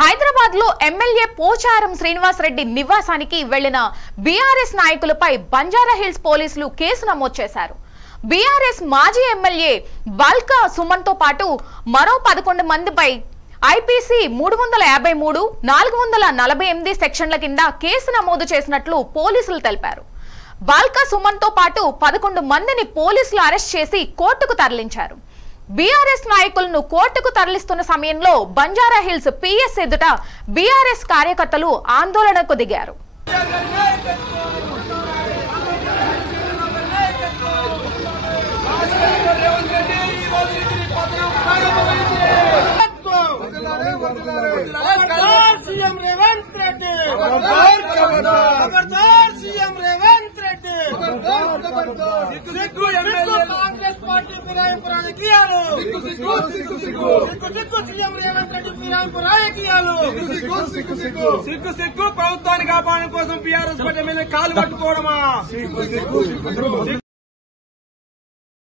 హైదరాబాద్ లో ఎమ్మెల్యే పోచారం శ్రీనివాస్ రెడ్డి నివాసానికి వెళ్లిన బీఆర్ఎస్ నాయకులపై బంజారాహిల్స్ పోలీసులు కేసు నమోదు చేశారు. బీఆర్ఎస్ మాజీ ఎమ్మెల్యే బాల్కా సుమన్ తో పాటు మరో 11 మందిపై ఐపీసీ 353, 448 సెక్షన్ల కింద కేసు నమోదు చేసినట్లు పోలీసులు తెలిపారు. బాల్కా సుమన్ తో పాటు 11 మందిని పోలీసులు అరెస్ట్ చేసి కోర్టుకు తరలించారు. బీఆర్ఎస్ నాయకులను కోర్టుకు తరలిస్తున్న సమయంలో బంజారాహిల్స్ పిఎస్ ఎదుట బీఆర్ఎస్ కార్యకర్తలు ఆందోళనకు దిగారు. కాంగ్రెస్ పార్టీ ఫిరాయింపు రాజకీయాలు సిగ్గు ప్రభుత్వాన్ని కాపాడడం కోసం బీఆర్ఎస్ పార్టీ మీద కాలు పట్టుకోవడమా.